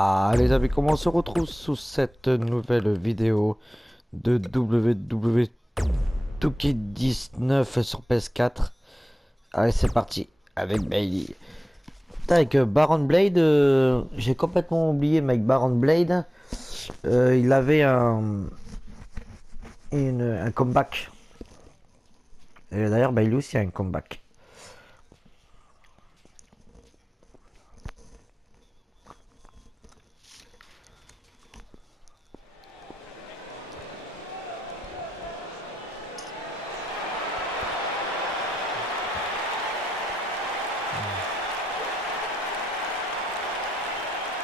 Ah les amis, comment on se retrouve sous cette nouvelle vidéo de WWE 2K19 sur PS4. Allez, c'est parti avec Bayley. Avec Baron Blade, j'ai complètement oublié Mike Baron Blade. Il avait un comeback. Et d'ailleurs Bayley aussi a un comeback.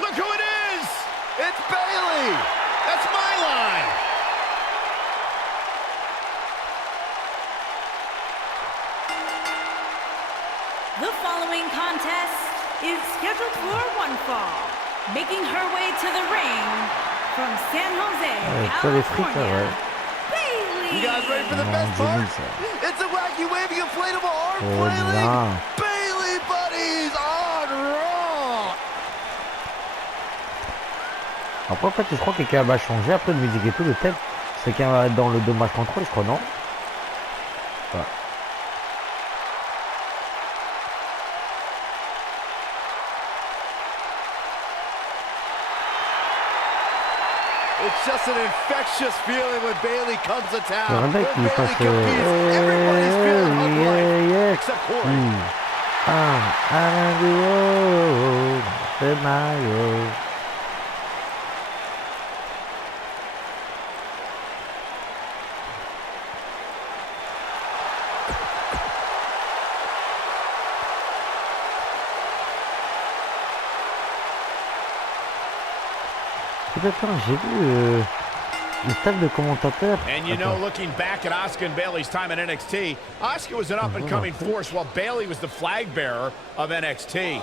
Look who it is! It's Bayley! That's my line! The following contest is scheduled for one fall. Making her way to the ring from San Jose, California, Bayley! You guys ready for the best part? It's a wacky waving inflatable arm flailing! Bayley buddies on Raw! Après en fait je crois que quelqu'un va changer après de musique et tout, le thème c'est qu'il va être dans le dommage contrôle je crois, non? Voilà. It's just an infectious feeling when Bayley comes to town. Un mec When qui Bayley passe competes, everybody's feeling hug life, except Corey. I'm the Mario. J'ai vu le table de commentateurs. And you know, looking back at Asuka and Bayley's time at NXT, Asuka was an up-and-coming force while Bayley was the flag bearer of NXT.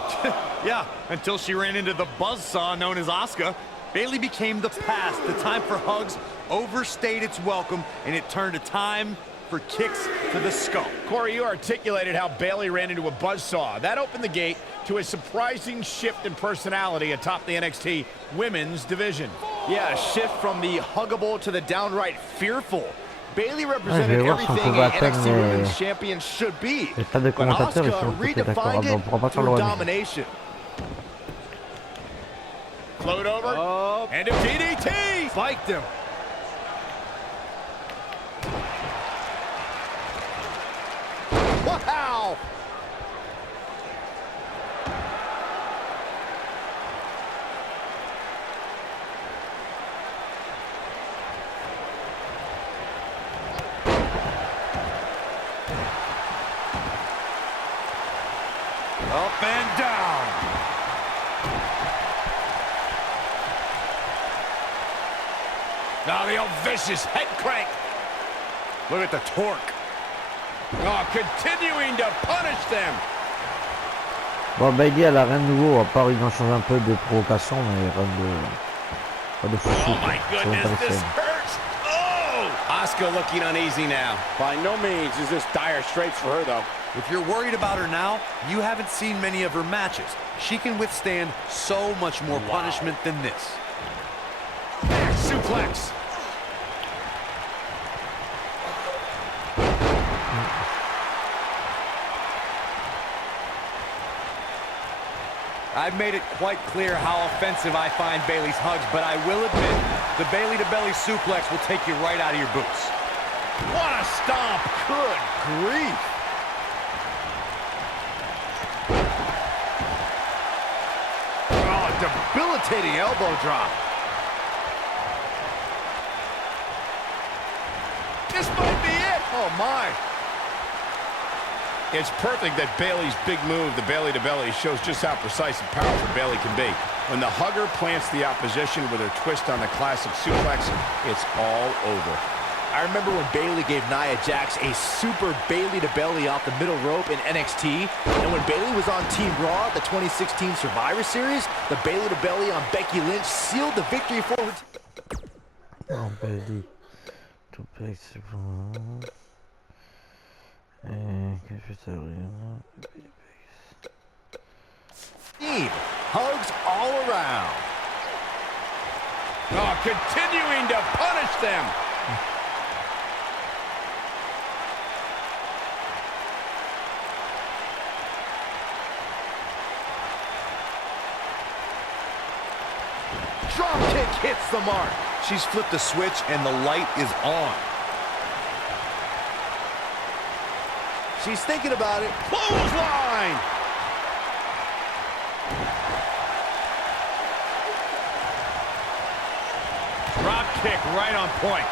Yeah, until she ran into the buzzsaw known as Asuka. Bayley became the past. The time for hugs overstayed its welcome, and it turned to time for kicks to the skull. Corey, you articulated how Bayley ran into a buzzsaw. That opened the gate to a surprising shift in personality atop the NXT women's division. Yeah, a shift from the huggable to the downright fearful. Bayley represented everything an NXT women's champion should be. But Asuka redefined it through domination. Float over, and a DDT! Spiked him. Wow! Up and down. Now the old vicious head crank. Look at the torque. Oh, continuing to punish them. Bon, Bayley elle a rien de nouveau à part il en change un peu de provocation, mais rien de pas de fou. Oh my goodness, this hurts. Oh! Asuka looking uneasy now. By no means is this dire straits for her though. If you're worried about her now, you haven't seen many of her matches. She can withstand so much more punishment than this. Suplex. I've made it quite clear how offensive I find Bayley's hugs, but I will admit, the Bayley-to-belly suplex will take you right out of your boots. What a stomp! Good grief! Oh, a debilitating elbow drop. This might be it! Oh, my. It's perfect that Bayley's big move, the Bayley-to-belly, shows just how precise and powerful Bayley can be. When the hugger plants the opposition with her twist on the classic suplex, it's all over. I remember when Bayley gave Nia Jax a super Bayley-to-belly off the middle rope in NXT, and when Bayley was on Team Raw at the 2016 Survivor Series, the Bayley-to-belly on Becky Lynch sealed the victory for her. Oh, Bayley. Tout place. Hugs all around. continuing to punish them. Drop kick hits the mark. She's flipped the switch and the light is on. She's thinking about it. Clothesline. Drop kick right on point.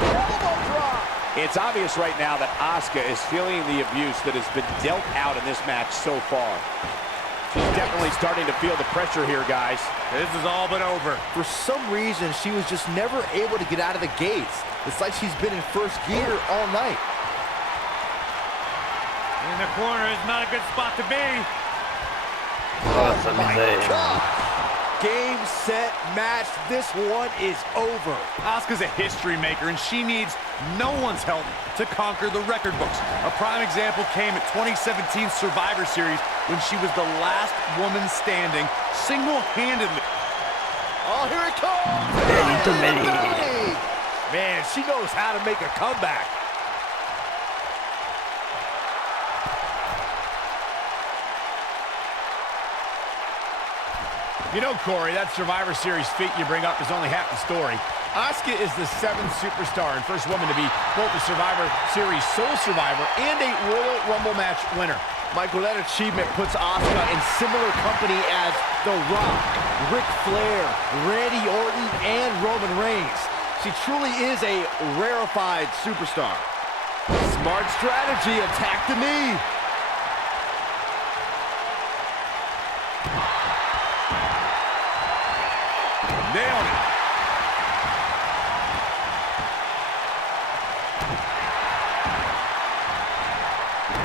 Elbow drop. It's obvious right now that Asuka is feeling the abuse that has been dealt out in this match so far. She's definitely starting to feel the pressure here, guys. This is all but over. For some reason, she was just never able to get out of the gates. It's like she's been in first gear all night. In the corner is not a good spot to be. Oh, ça m'aide. Game, set, match. This one is over. Asuka's a history maker, and she needs no one's help to conquer the record books. A prime example came at 2017 Survivor Series when she was the last woman standing single-handedly. Oh, here it comes! Belly to belly. Man, she knows how to make a comeback. You know, Corey, that Survivor Series feat you bring up is only half the story. Asuka is the 7th superstar and first woman to be both a Survivor Series sole survivor and a Royal Rumble match winner. Michael, that achievement puts Asuka in similar company as The Rock, Ric Flair, Randy Orton, and Roman Reigns. She truly is a rarefied superstar. Smart strategy, attack the knee. Nailed it.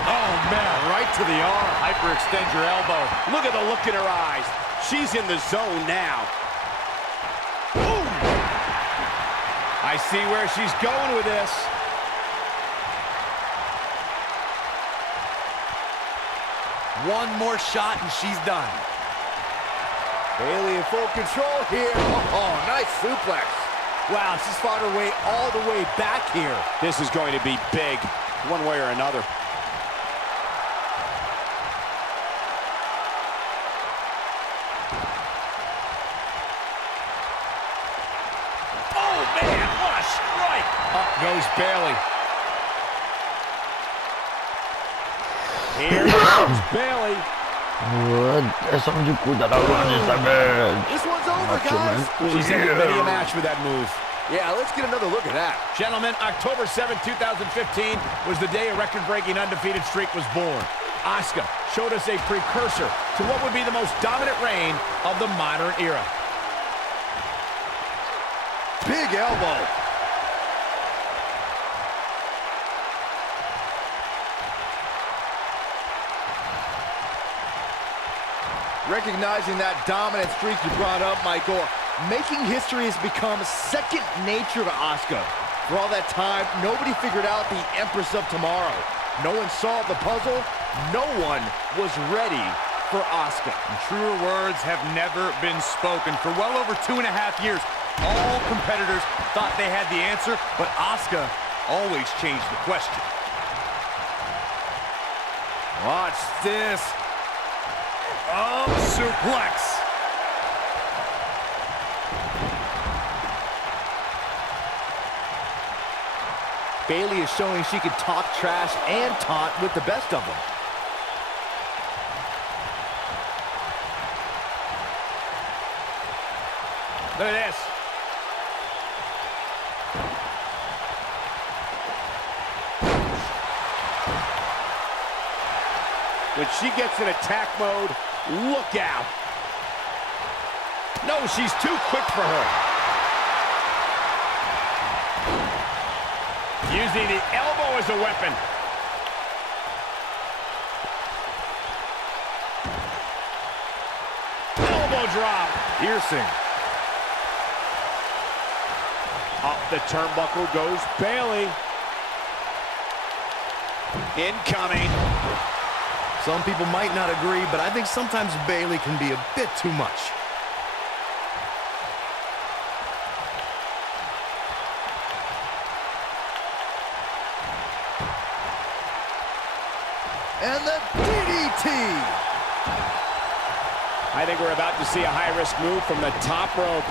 Oh, man, right to the arm. Hyperextend your elbow. Look at the look in her eyes. She's in the zone now. Boom! I see where she's going with this. One more shot and she's done. Bayley in full control here. Oh, nice suplex. Wow, she's fought her way all the way back here. This is going to be big, one way or another. Oh, man, what a strike. Up goes Bayley. Here comes Bayley. Descend du coup dans la voie des Isabelle. This one's over, guys. She's ended many a match with that move. Yeah, let's get another look at that. Gentlemen, October 7, 2015 was the day a record-breaking undefeated streak was born. Asuka showed us a precursor to what would be the most dominant reign of the modern era. Big elbow. Recognizing that dominant streak you brought up, Michael, making history has become second nature to Asuka. For all that time, nobody figured out the Empress of Tomorrow. No one solved the puzzle. No one was ready for Asuka. And truer words have never been spoken. For well over 2.5 years, all competitors thought they had the answer, but Asuka always changed the question. Watch this. Oh, suplex. Bayley is showing she can talk trash and taunt with the best of them. Look at this. When she gets in attack mode, look out. No, she's too quick for her. Using the elbow as a weapon. Elbow drop. Piercing. Up the turnbuckle goes Bayley. Incoming. Some people might not agree, but I think sometimes Bayley can be a bit too much. And the DDT! I think we're about to see a high-risk move from the top rope.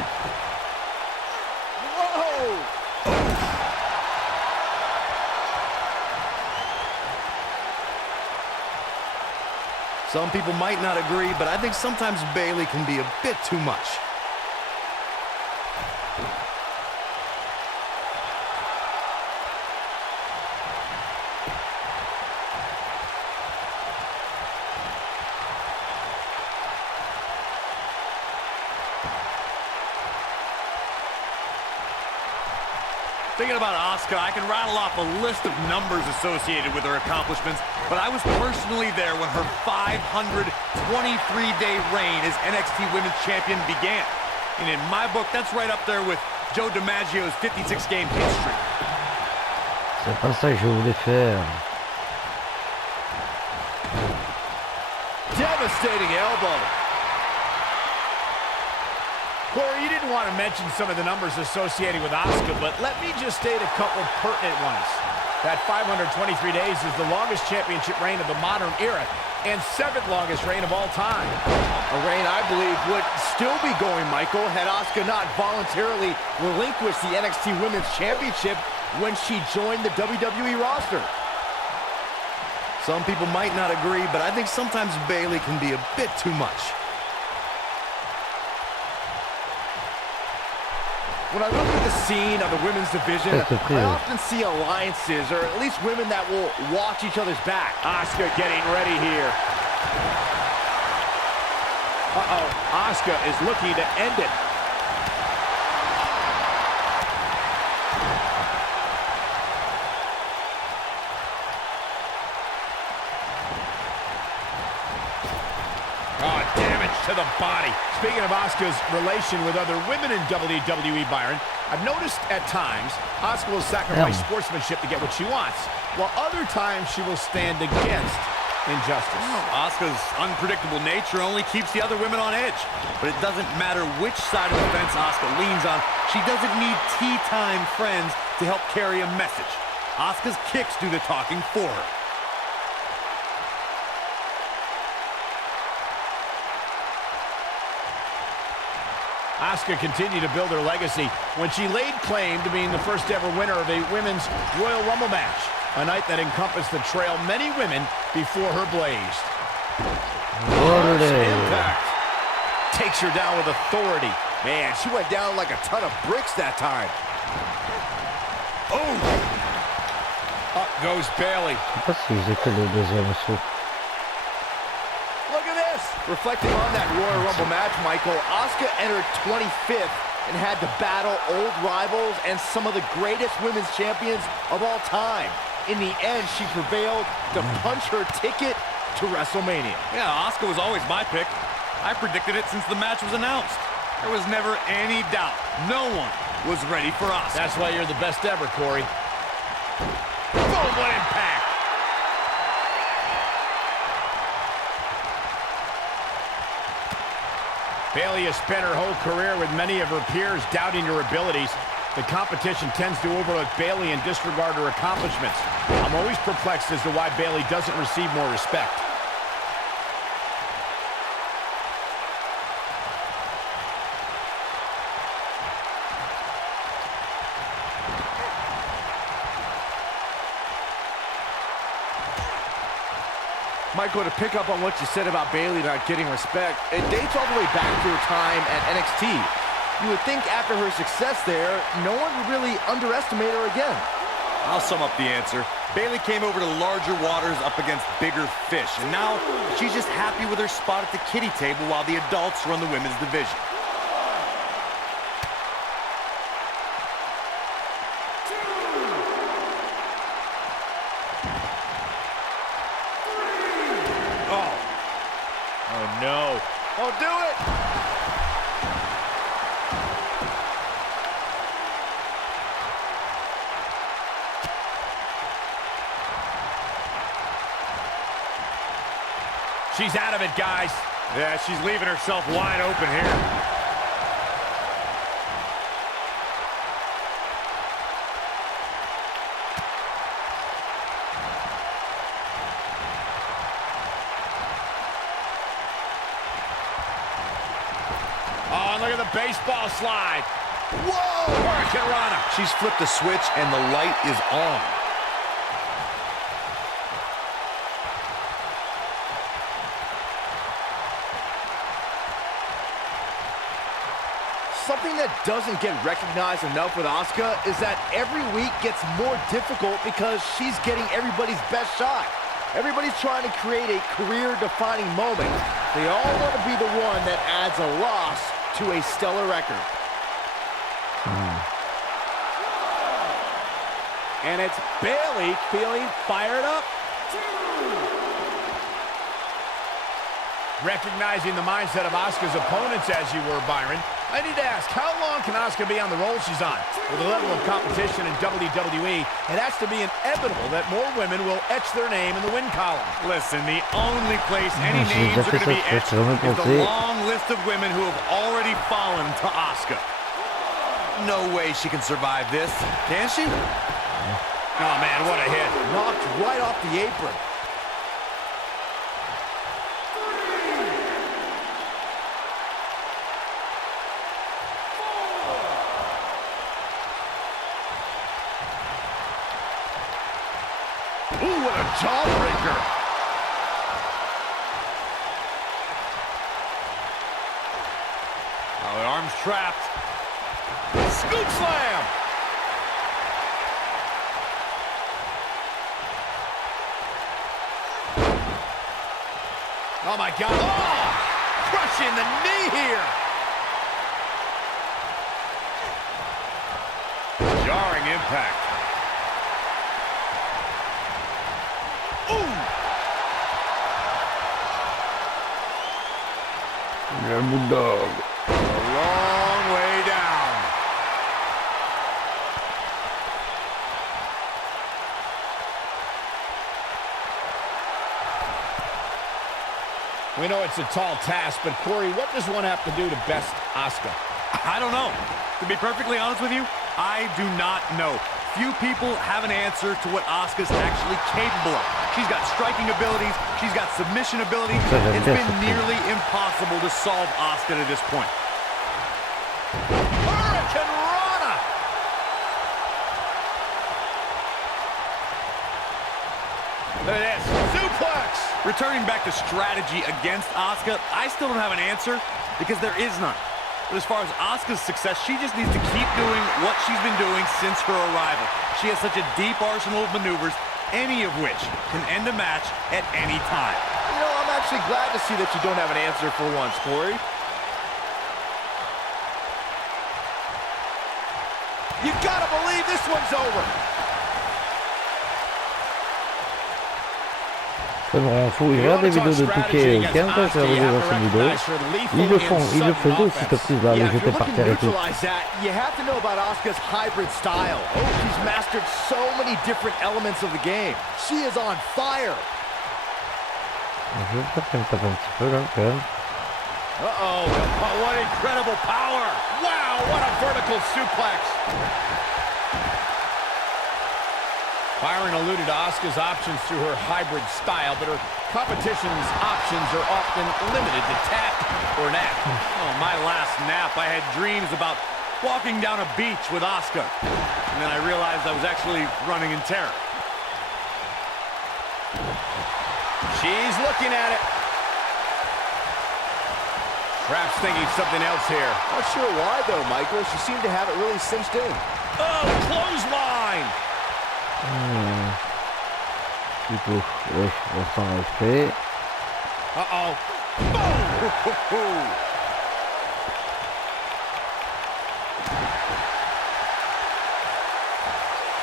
Whoa! Some people might not agree, but I think sometimes Bayley can be a bit too much. Thinking about Asuka, I can rattle off a list of numbers associated with her accomplishments, but I was personally there when her 523-day reign as NXT Women's Champion began. And in my book, that's right up there with Joe DiMaggio's 56-game hit streak. C'est pas ça que je voulais faire. Devastating elbow. Corey, you didn't want to mention some of the numbers associated with Asuka, but let me just state a couple pertinent ones. That 523 days is the longest championship reign of the modern era and 7th longest reign of all time. A reign I believe would still be going, Michael, had Asuka not voluntarily relinquished the NXT Women's Championship when she joined the WWE roster. Some people might not agree, but I think sometimes Bayley can be a bit too much. When I look at the scene of the women's division, I often see alliances, or at least women that will watch each other's back. Asuka getting ready here. Asuka is looking to end it. Oh, damage to the body. Speaking of Asuka's relation with other women in WWE, Byron, I've noticed at times Asuka will sacrifice sportsmanship to get what she wants, while other times she will stand against injustice. Asuka's unpredictable nature only keeps the other women on edge. But it doesn't matter which side of the fence Asuka leans on, she doesn't need tea time friends to help carry a message. Asuka's kicks do the talking for her. Asuka continued to build her legacy when she laid claim to being the first ever winner of a women's Royal Rumble match, a night that encompassed the trail many women before her blazed. Impact. Takes her down with authority. Man, she went down like a ton of bricks that time. Oh! Up goes Bayley. Je sais pas si j'ai fait le deuxième saut. Look at this! Reflecting on that Royal Rumble match, Michael, Asuka entered 25th and had to battle old rivals and some of the greatest women's champions of all time. In the end, she prevailed to punch her ticket to WrestleMania. Yeah, Asuka was always my pick. I predicted it since the match was announced. There was never any doubt. No one was ready for Asuka. That's why you're the best ever, Corey. Boom, what impact! Bayley has spent her whole career with many of her peers doubting her abilities. The competition tends to overlook Bayley and disregard her accomplishments. I'm always perplexed as to why Bayley doesn't receive more respect. Michael, to pick up on what you said about Bayley not getting respect, it dates all the way back to her time at NXT. You would think after her success there, no one would really underestimate her again. I'll sum up the answer. Bayley came over to larger waters up against bigger fish, and now she's just happy with her spot at the kiddie table while the adults run the women's division. Oh, no. Oh, do it! She's out of it, guys. Yeah, she's leaving herself wide open here. Oh, and look at the baseball slide. Whoa! Hurricane. She's flipped the switch, and the light is on. Something that doesn't get recognized enough with Asuka is that every week gets more difficult because she's getting everybody's best shot. Everybody's trying to create a career-defining moment. They all want to be the one that adds a loss to a stellar record. And it's Bayley feeling fired up. Recognizing the mindset of Asuka's opponents as you were, Byron, I need to ask, how long can Asuka be on the roll she's on? With the level of competition in WWE, it has to be inevitable that more women will etch their name in the win column. Listen, the only place any names are going to be etched is the long list of women who have already fallen to Asuka. No way she can survive this, can she? Oh, man, what a hit. Knocked right off the apron. Ooh, what a jawbreaker. Oh, the arm's trapped. Scoop slam. Oh, my God. Oh, crushing the knee here. Jarring impact. Bulldog. A long way down. We know it's a tall task, but Corey, what does one have to do to best Asuka? I don't know. To be perfectly honest with you, I do not know. Few people have an answer to what Asuka's actually capable of. She's got striking abilities. She's got submission ability. It's been nearly impossible to solve Asuka to this point. Hurricane Rana! Look at this. Suplex! Returning back to strategy against Asuka, I still don't have an answer because there is none. But as far as Asuka's success, she just needs to keep doing what she's been doing since her arrival. She has such a deep arsenal of maneuvers, any of which can end a match at any time. You know, I'm actually glad to see that you don't have an answer for once, Corey. You gotta believe this one's over. Ça me rend fou. Je regarde des vidéos de 2K19 quand je regarde dans ces vidéos. Ils le font, ils le faisaient aussi comme si là, les jeter par terre et tout. You have to know about Asuka's hybrid style. Oh, she's mastered so many different elements of the game. She is on fire. Je vais faire qu'elle me tape un petit peu là quand même. Uh-oh, what incredible power. Wow, what a vertical suplex. Byron alluded to Asuka's options through her hybrid style, but her competition's options are often limited to tap or nap. Oh, my last nap, I had dreams about walking down a beach with Asuka. And then I realized I was actually running in terror. She's looking at it. Perhaps thinking something else here. Not sure why, though, Michael. She seemed to have it really cinched in. Oh, clothesline! Du coup, oui, on s'en respect. Uh-oh. Oh!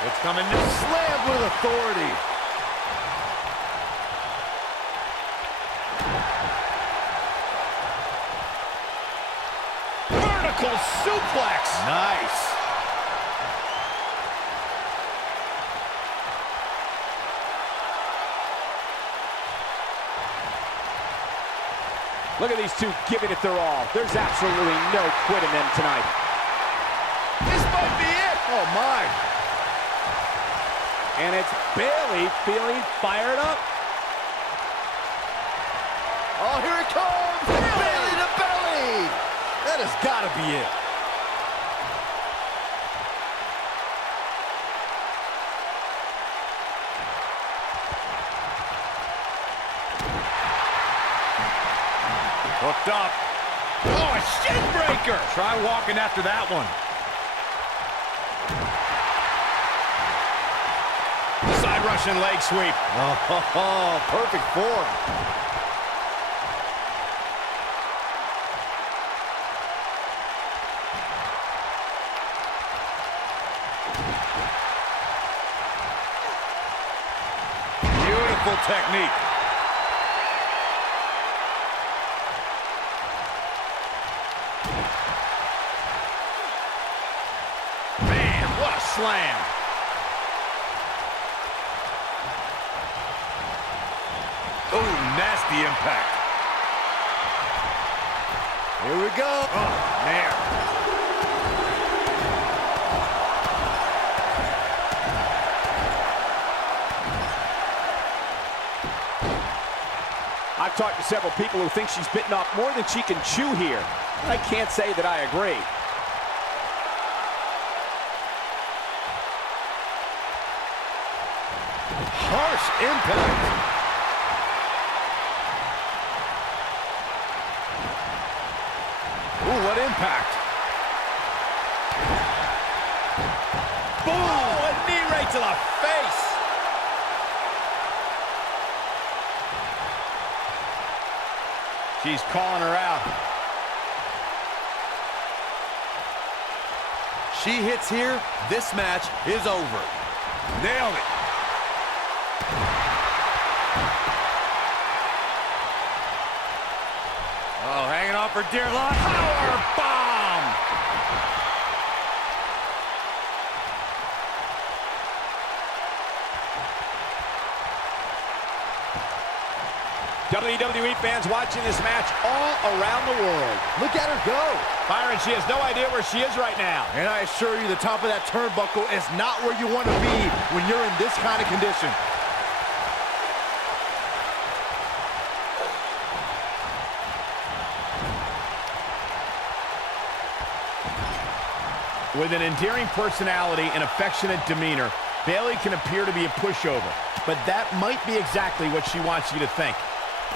It's coming. Slammed with authority. Vertical suplex. Nice. Look at these two giving it their all. There's absolutely no quitting them tonight. This might be it. Oh, my. And it's Bayley feeling fired up. Oh, here it comes. Belly to belly. That has got to be it. Hooked up. Oh, a shin breaker. Try walking after that one. Side Russian leg sweep. Oh, perfect form. Beautiful technique. Man, what a slam. Oh, nasty impact. Here we go. Oh, man. I've talked to several people who think she's bitten off more than she can chew here. I can't say that I agree. Harsh impact. Ooh, what impact. Boom! Oh, a knee right to the face. She's calling her out. She hits here, this match is over. Nailed it. Oh, hanging off for dear life. Power bomb. WWE fans watching this match all around the world. Look at her go. Byron, she has no idea where she is right now. And I assure you, the top of that turnbuckle is not where you want to be when you're in this kind of condition. With an endearing personality and affectionate demeanor, Bayley can appear to be a pushover, but that might be exactly what she wants you to think.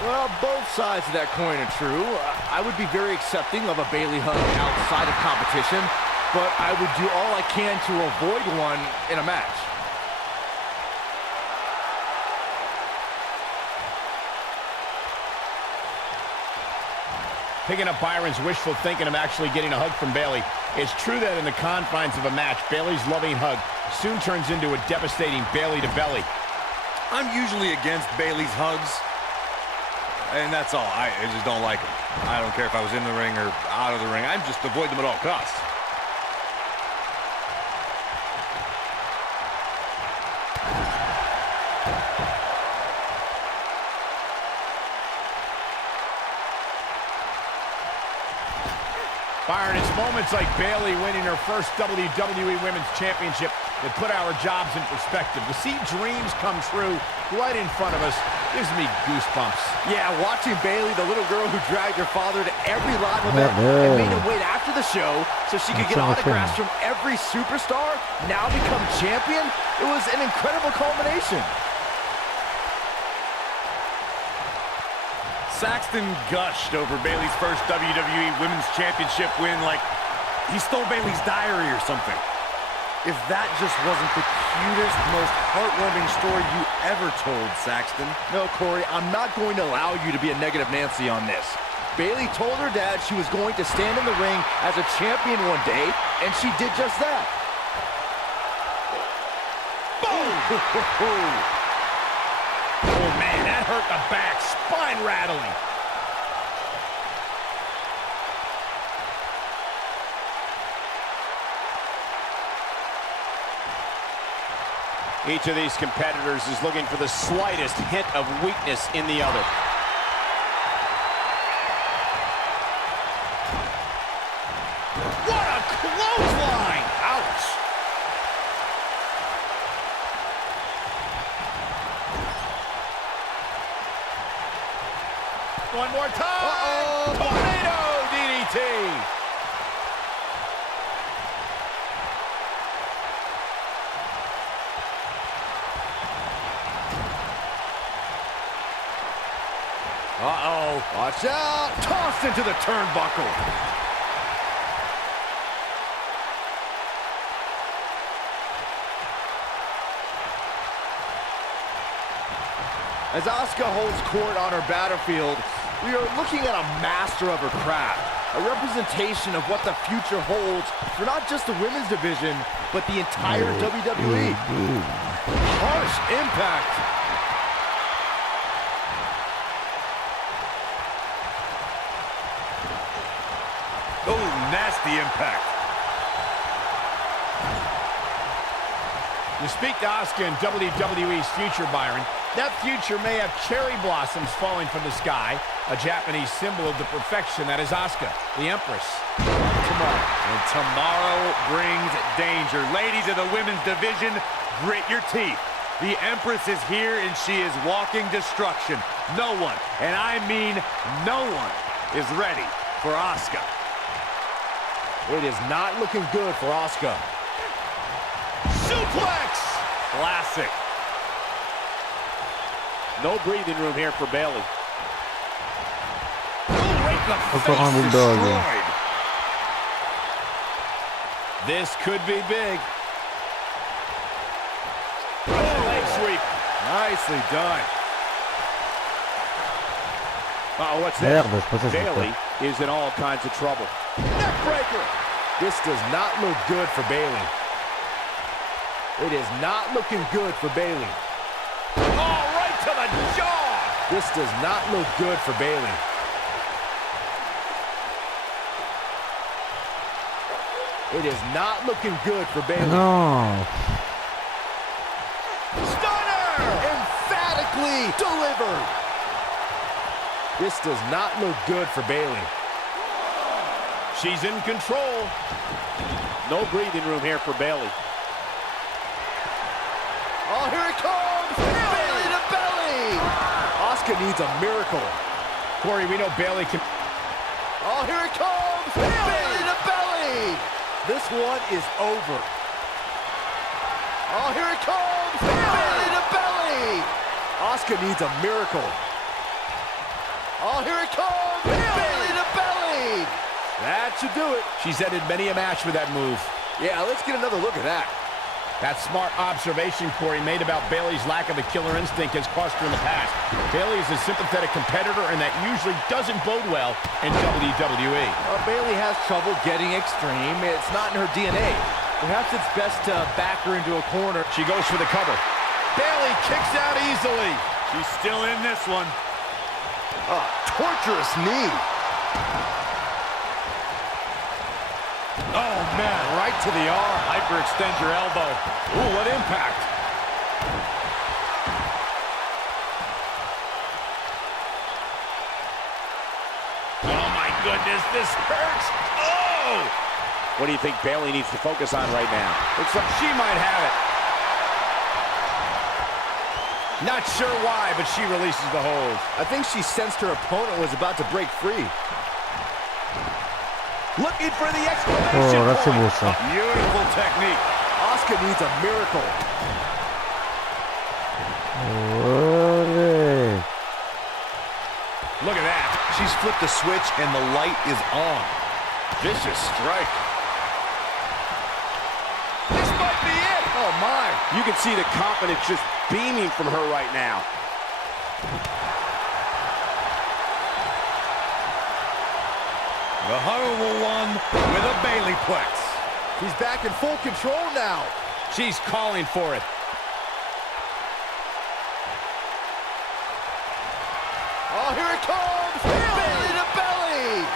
Well, both sides of that coin are true. I would be very accepting of a Bayley hug outside of competition, but I would do all I can to avoid one in a match. Picking up Byron's wishful thinking of actually getting a hug from Bayley. It's true that in the confines of a match, Bayley's loving hug soon turns into a devastating Bayley to belly. I'm usually against Bayley's hugs, and that's all. I just don't like them. I don't care if I was in the ring or out of the ring. I just avoid them at all costs. Byron, it's moments like Bayley winning her first WWE Women's Championship that put our jobs in perspective. To see dreams come true right in front of us gives me goosebumps. Yeah, watching Bayley, the little girl who dragged her father to every live event and made him wait after the show so she could get autographs from every superstar, now become champion, it was an incredible culmination. Saxton gushed over Bayley's first WWE Women's Championship win like he stole Bayley's diary or something. If that just wasn't the cutest, most heartwarming story you ever told, Saxton. No, Corey, I'm not going to allow you to be a negative Nancy on this. Bayley told her dad she was going to stand in the ring as a champion one day, and she did just that. Boom! Oh, man, that hurt the back. Spine rattling. Each of these competitors is looking for the slightest hint of weakness in the other. What a clothesline! Ouch! One more time! Tornado DDT! Uh-oh. Watch out. Tossed into the turnbuckle. As Asuka holds court on her battlefield, we are looking at a master of her craft. A representation of what the future holds for not just the women's division, but the entire WWE. Harsh impact. Oh, nasty impact. You speak to Asuka in WWE's future, Byron. That future may have cherry blossoms falling from the sky, a Japanese symbol of the perfection that is Asuka, the Empress. Tomorrow. And tomorrow brings danger. Ladies of the women's division, grit your teeth. The Empress is here and she is walking destruction. No one, and I mean no one, is ready for Asuka. It is not looking good for Asuka. Suplex! Classic. No breathing room here for Bayley. Encore un bulldog. This could be big. Leg sweep. Nicely done. What's Merde, that? je pensais que c'était Bayley is in all kinds of trouble. Neckbreaker. This does not look good for Bayley. It is not looking good for Bayley. Oh, right to the jaw! This does not look good for Bayley. It is not looking good for Bayley. Non. Stunner! Emphatically delivered. This does not look good for Bayley. She's in control. No breathing room here for Bayley. Oh, here it comes! Belly to belly! Asuka needs a miracle. Corey, we know Bayley can... Oh, here it comes! Belly to belly! This one is over. Oh, here it comes! Belly to belly! Asuka needs a miracle. Oh, here it comes! Belly to belly! That should do it. She's ended many a match with that move. Yeah, let's get another look at that. That smart observation Corey made about Bayley's lack of a killer instinct has cost her in the past. Bayley is a sympathetic competitor, and that usually doesn't bode well in WWE. Bayley has trouble getting extreme. It's not in her DNA. Perhaps it's best to back her into a corner. She goes for the cover. Bayley kicks out easily. She's still in this one. Torturous knee. Oh, man, right to the arm. Hyperextend your elbow. Ooh, what impact. Oh, my goodness, this hurts. Oh! What do you think Bayley needs to focus on right now? Looks like she might have it. Not sure why, but she releases the hold. I think she sensed her opponent was about to break free. Looking for the Oh, exclamation là c'est point. beau ça. Beautiful technique. Asuka needs a miracle. Olé. Look at that. She's flipped the switch and the light is on. Vicious strike. This might be it. Oh my. You can see the confidence just beaming from her right now. The horrible one with a Bayley plex. He's back in full control now. She's calling for it. Oh, here it comes! Belly to belly!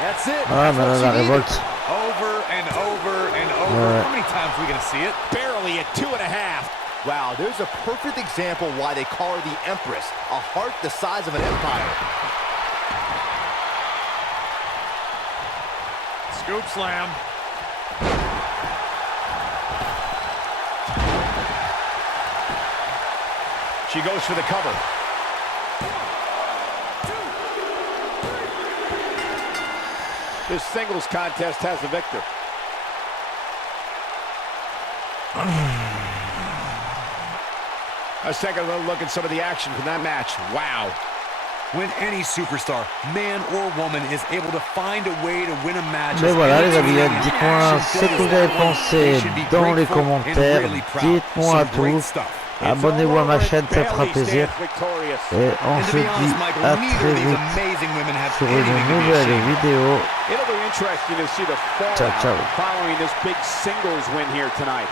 That's it. Ah, That's mais what là, she la needed. révolte. Over and over and over. Ouais. How many times are we going to see it? Barely at 2.5. Wow, there's a perfect example why they call her the Empress. A heart the size of an empire. Scoop slam. She goes for the cover. This singles contest has a victor. Let's take a little look at some of the action from that match. Wow. When any superstar, man or woman, is able to find a way to win a match. Mais voilà les amis, dites-moi ce que vous avez pensé dans les commentaires. Dites-moi tout. Abonnez-vous à ma chaîne, ça fera plaisir. Et on se dit à très vite sur une nouvelle vidéo. Ciao, ciao. Following this big singles win here tonight.